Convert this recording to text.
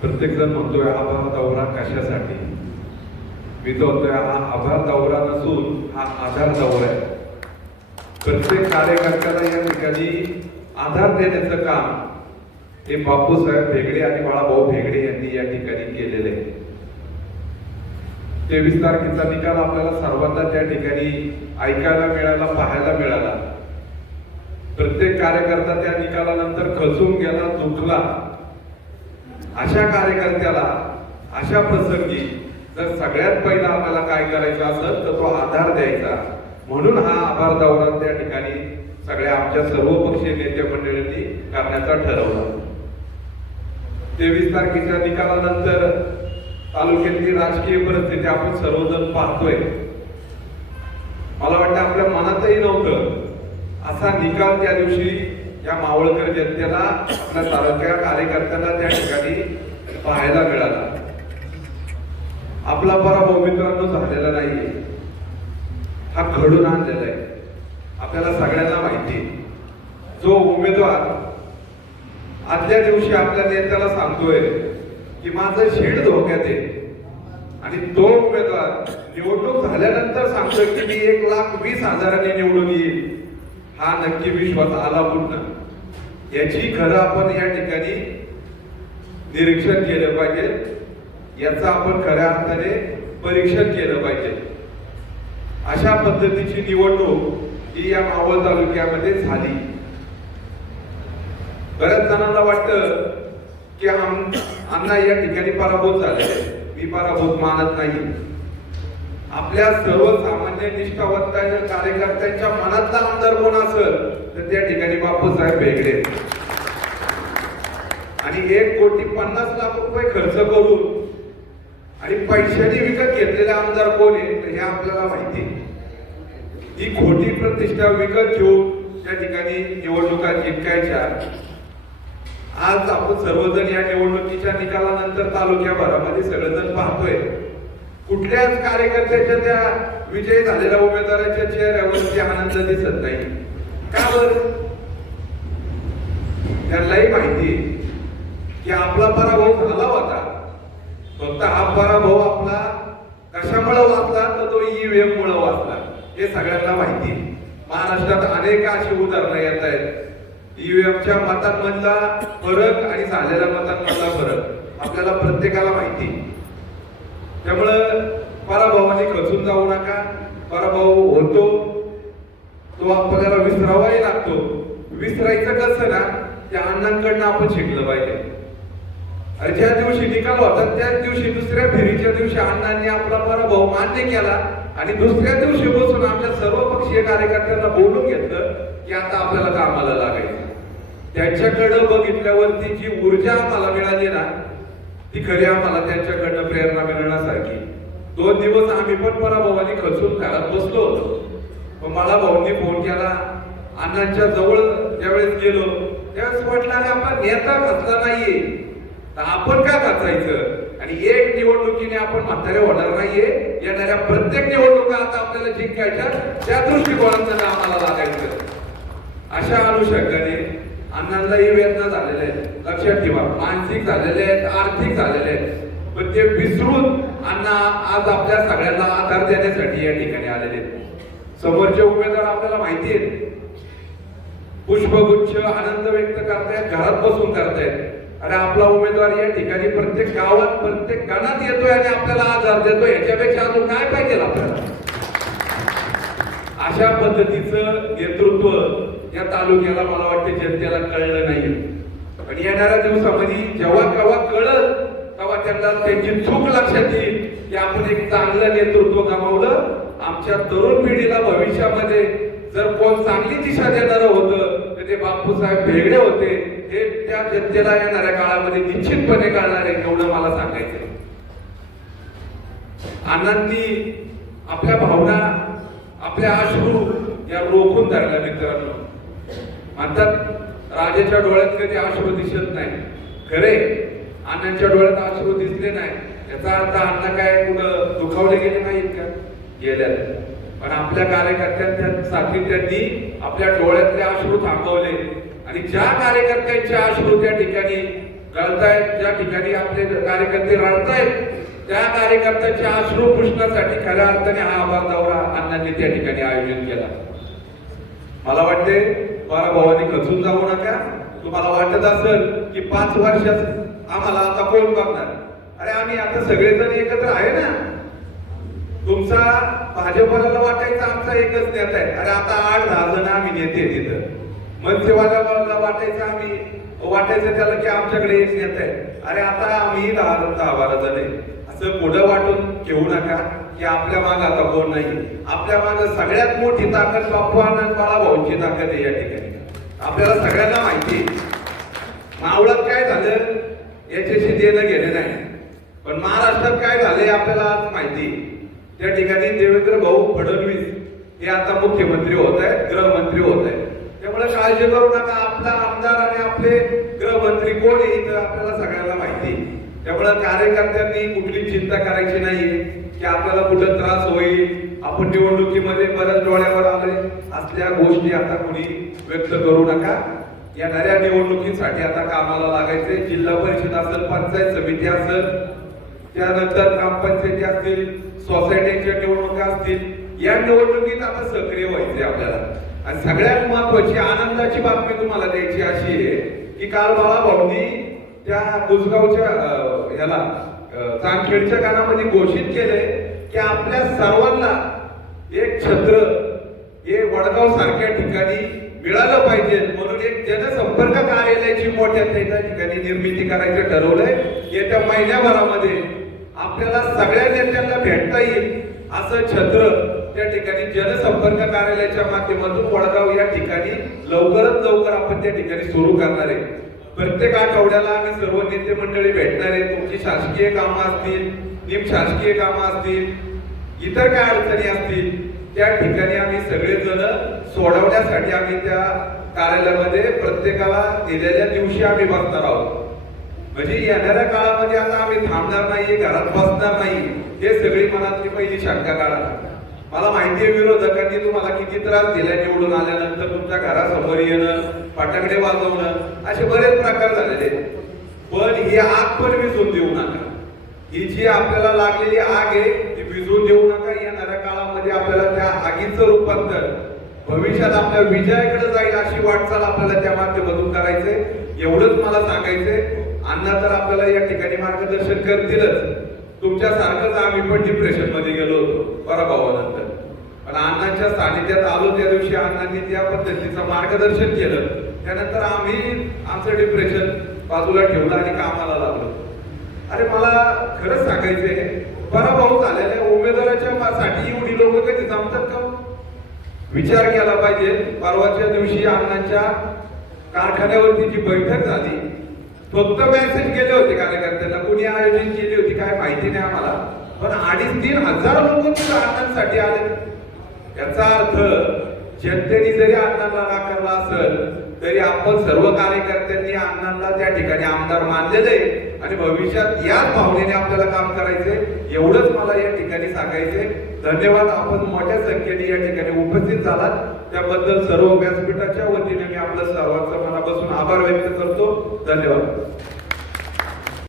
प्रत्येक जण म्हणतोय आभार दौरा कशासाठी? मी तो म्हणतोय हा आभार दौरा नसून हा आधार दौरा आहे. प्रत्येक कार्यकर्त्याला या ठिकाणी आधार देण्याचं काम हे बापूसाहेब भेगडे आणि बाळाभाऊ भेगडे यांनी या ठिकाणी केलेले आहे. तेवीस तारखेचा निकाल आपल्याला सर्वांना त्या ठिकाणी ऐकायला मिळाला पाहायला मिळाला. प्रत्येक कार्यकर्ता त्या निकालानंतर खचून गेला दुखला. अशा कार्यकर्त्याला अशा प्रसंगी जर सगळ्यात पहिला आपल्याला काय करायचं असेल तर तो आधार द्यायचा. म्हणून हा आभार दौरा त्या ठिकाणी सगळ्या आमच्या सर्वपक्षीय नेते मंडळींनी करण्याचा ठरवला. तेवीस तारखेच्या निकालानंतर तालुक्यातली राजकीय परिस्थिती आपण सर्वजण पाहतोय. मला वाटतं आपल्या मनातही नव्हतं. असा निकाल त्या दिवशी या मावळकर जनतेला आपल्या तालुक्या कार्यकर्त्यांना त्या ठिकाणी पाहायला मिळाला. आपला पराभव मित्रांनो झालेला नाहीये. हा घडून आणलेला आहे. आपल्याला सगळ्यांना माहिती जो उमेदवार आदल्या दिवशी आपल्या नेत्याला सांगतोय की माझं शेड धोक्यात आहे. आणि तो उमेदवार निवडणूक झाल्यानंतर सांगतोय की मी एक लाख वीस हजारांनी निवडून येईल. हा नक्की विश्वास आला पूर्ण याची खरं आपण या ठिकाणी निरीक्षण केलं पाहिजे. याचं आपण खऱ्या अर्थाने परीक्षण केलं पाहिजे. अशा पद्धतीची निवडणूक ही या मावळ तालुक्यामध्ये झाली. बऱ्याच जणांना वाटतं की आम- अण्णा या ठिकाणी पराभूत झाले. मी पराभूत मानत नाही. आपल्या सर्वसामान्य निष्ठावंतांच्या कार्यकर्त्यांच्या मनातला आमदार कोण असेल तर त्या ठिकाणी बापूसाहेब वेगळे आणि एक कोटी पन्नास लाख रुपये खर्च करून आणि पैशाने विकत घेतलेले आमदार कोण आहे तर हे आपल्याला माहिती आहे. ही खोटी प्रतिष्ठा विकत घेऊन त्या ठिकाणी निवडणुका जिंकायच्या. आज आपण सर्वजण या निवडणुकीच्या निकालानंतर तालुक्याभरामध्ये सगळेजण पाहतोय. कुठल्याच कार्यकर्त्याच्या त्या विजयी झालेल्या उमेदवाराच्या चेहऱ्यावरती आनंद दिसत नाही. का बर? त्यांनाही माहिती की आपला पराभव झाला होता. फक्त हा पराभव आपला कशामुळे वाचला? तर तो ईव्हीएम मुळे वाचला. हे सगळ्यांना माहिती महाराष्ट्रात अनेक अशी उदाहरणं येत आहेत. ईव्हीएमच्या मतांमधला फरक आणि झालेल्या मतांमधला फरक आपल्याला प्रत्येकाला माहिती आहे. त्यामुळं पराभवाने खचून जाऊ नका. पराभव होतो. तो आपल्याला विसरावाही लागतो. विसरायचं कसं ना त्या अण्णांकडनं आपण शिकलं पाहिजे. आणि ज्या दिवशी निकाल होता त्याच दिवशी दुसऱ्या फेरीच्या दिवशी अण्णांनी आपला पराभव मान्य केला आणि दुसऱ्या दिवशी बसून आमच्या सर्व पक्षीय कार्यकर्त्यांना बोलून घेतलं की आता आपल्याला कामाला लागायचं. त्यांच्याकडं बघितल्यावरती जी ऊर्जा आम्हाला मिळाली ना ती खरी आम्हाला त्यांच्याकडनं प्रेरणा मिळण्यासारखी. दोन दिवस आम्ही पण पराभवानी खचून घरात बसलो होतो. पण मला भाऊंनी फोन केला अण्णांच्या जवळ ज्यावेळेस गेलो त्यावेळेस म्हटलं अरे आपण नेता घातला नाहीये. तर आपण का खचायचं आणि एक निवडणुकीने आपण म्हातारे होणार नाहीये. येणाऱ्या प्रत्येक निवडणुका आता आपल्याला जिंकायच्या त्या दृष्टिकोनाचं आम्हाला लागायचं. अशा अनुषंगाने अण्णांनाही वेदना झालेल्या आहेत. लक्षात ठेवा मानसिक झालेले आहेत आर्थिक झालेले आहेत. पण ते विसरून अण्णा आज आपल्या सगळ्यांना आधार देण्यासाठी या ठिकाणी आलेले आहेत. समोरचे उमेदवार आपल्याला माहिती आहेत. पुष्पगुच्छ आनंद व्यक्त करतायत घरात बसून करतायत. आणि आपला उमेदवार या ठिकाणी प्रत्येक गावात प्रत्येक गणात येतोय आणि आपल्याला आधार देतोय. याच्यापेक्षा अजून काय पाहिजे आपल्याला? अशा पद्धतीचं नेतृत्व या तालुक्याला मला वाटते जनतेला कळलं नाही आणि येणाऱ्या दिवसामध्ये जेव्हा केव्हा कळत तेव्हा त्यांना त्यांची चूक लक्षात येईल की आपण एक चांगलं नेतृत्व गमावलं. आमच्या तरुण पिढीला भविष्यामध्ये जर कोण चांगली दिशा देणार होतं तर ते बापूसाहेब भेगडे होते. हे त्या जनतेला येणाऱ्या काळामध्ये निश्चितपणे कळणार आहे एवढं मला सांगायचं आनंदी आपल्या भावना आपल्या अश्रू या रोखून धरल्या मित्रांनो. म्हणतात राजाच्या डोळ्यात कधी अश्रू दिसत नाही. खरे अण्णांच्या डोळ्यात अश्रू दिसले नाही. याचा अर्थ अण्णा काय कुठं दुखावले गेले नाहीत का? गेल्या. पण आपल्या कार्यकर्त्यांसाठी त्यांनी आपल्या डोळ्यातले अश्रू थांबवले. आणि ज्या कार्यकर्त्यांचे अश्रू त्या ठिकाणी गळतायत ज्या ठिकाणी आपले कार्यकर्ते रडतायत त्या कार्यकर्त्यांचे अश्रू पुष्णासाठी खऱ्या अर्थाने हा आभार दौरा अण्णांनी त्या ठिकाणी आयोजन केला. मला वाटते भावानी खचून जाऊ नका. तुम्हाला वाटत असेल की पाच वर्षात आम्हाला आता कोण करणार अरे आम्ही आता सगळेजण एकत्र आहे ना. तुमचा भाजपला वाटायचा आमचा एकच नेता आहे. अरे आता आठ दहा जण आम्ही नेते तिथं मनसेवाल्याला वाटायचं आम्ही वाटायचं त्याला की आमच्याकडे एक नेता आहे. अरे आता आम्ही दहा दहा बारा जण आहे. असं पुढं वाटून घेऊ नका. की आपल्या माग आता कोण नाही आपल्या मागे सगळ्यात मोठी ताकद बापू आनंद बाळाभाऊंची ताकद आहे या ठिकाणी आपल्याला सगळ्यांना माहिती आहे. मावळात काय झालं याच्याशी देणं घेणं नाही पण महाराष्ट्रात काय झालंय आपल्याला आज माहिती आहे. त्या ठिकाणी देवेंद्र भाऊ फडणवीस हे आता मुख्यमंत्री होत आहेत गृहमंत्री होत आहेत त्यामुळे काळजी करू नका आपला आमदार आणि आपले गृहमंत्री कोण आहे तर आपल्याला सगळ्यांना माहिती आहे. त्यामुळे कार्यकर्त्यांनी कुठली चिंता करायची नाही की आपल्याला कुठं त्रास होईल आपण निवडणुकीमध्ये बऱ्याच डोळ्यावर आले असल्या गोष्टी आता कोणी व्यक्त करू नका. येणाऱ्या निवडणुकीसाठी आता कामाला लागायचे जिल्हा परिषद असेल पंचायत समिती असेल त्यानंतर ग्रामपंचायती असतील सोसायटीच्या निवडणुका असतील या निवडणुकीत आता सक्रिय व्हायचे आपल्याला. आणि सगळ्यात महत्वाची आनंदाची बातमी तुम्हाला द्यायची अशी आहे की काल बाळा भाऊनी त्या कुसगावच्या त्याला चांगखेडच्या अं, चांदखेडच्या घोषित केले की आपल्या सर्वांना एक छत्र हे वडगाव सारख्या ठिकाणी मिळालं पाहिजे. म्हणून एक जनसंपर्क कार्यालयाची मोठ्या त्या ठिकाणी निर्मिती करायचं ठरवलंय. येत्या महिन्याभरामध्ये आपल्याला सगळ्या नेत्यांना भेटता येईल असं छत्र त्या ठिकाणी जनसंपर्क कार्यालयाच्या माध्यमातून वडगाव या ठिकाणी लवकरात लवकर आपण त्या ठिकाणी सुरू करणार आहे. प्रत्येक आठवड्याला आम्ही सर्व नेते मंडळी भेटणार आहे. तुमची शासकीय कामं असतील निम शासकीय कामं असतील इतर काय अडचणी असतील त्या ठिकाणी आम्ही सगळेजण सोडवण्यासाठी आम्ही त्या कार्यालयामध्ये प्रत्येकाला दिलेल्या दिवशी आम्ही बसणार आहोत. म्हणजे येणाऱ्या काळामध्ये आता आम्ही थांबणार नाही घरात बसणार नाही हे सगळी मनातली पहिली शंका काढा. मला माहिती आहे विरोधकांनी तुम्हाला किती त्रास दिला निवडून आल्यानंतर तुमच्या घरासमोर येणं फटाकडे वाजवणं असे बरेच प्रकार झालेले आहेत. पण ही आग पण विजून देऊ नका. ही जी आपल्याला लागलेली आग आहे ती विजून देऊ नका. येणाऱ्या काळामध्ये आपल्याला त्या आगीचं रूपांतर भविष्यात आपल्या विजयाकडे जाईल अशी वाटचाल आपल्याला त्या माध्यमातून करायचंय. एवढंच मला सांगायचंय. अण्णा तर आपल्याला या ठिकाणी मार्गदर्शन करतीलच. तुमच्या सारखंच आम्ही पण डिप्रेशनमध्ये गेलो होतो पराभवानंतर. पण अण्णांच्या सानिध्यात आलो त्या दिवशी अण्णांनी त्या पद्धतीचं मार्गदर्शन केलं. त्यानंतर आम्ही आमचं डिप्रेशन बाजूला ठेवलं आणि कामाला लागलो. अरे मला खरंच सांगायचंय पराभव झालेल्या उमेदवाराच्या मा- साठी एवढी लोक कधी जमतात का? विचार केला पाहिजे. परवाच्या दिवशी अण्णांच्या कारखान्यावरती जी बैठक झाली फक्त मेसेज केले होते कार्यकर्त्यांना. कुणी आयोजन केली होती काय माहिती नाही आम्हाला. पण अडीच तीन हजार लोक तिथं अण्णांसाठी आले. याचा अर्थ जनतेने जरी अण्णांना नाकारला असेल तरी आपण सर्व कार्यकर्त्यांनी अण्णांना त्या ठिकाणी आमदार मानलेले आणि भविष्यात याच भावनेने आपल्याला काम करायचंय एवढंच मला या ठिकाणी सांगायचंय धन्यवाद आपण मोठ्या संख्येने या ठिकाणी उपस्थित झालात. त्याबद्दल सर्व व्यासपीठाच्या वतीने मी आपलं सर्वांचा मनापासून आभार व्यक्त करतो. धन्यवाद.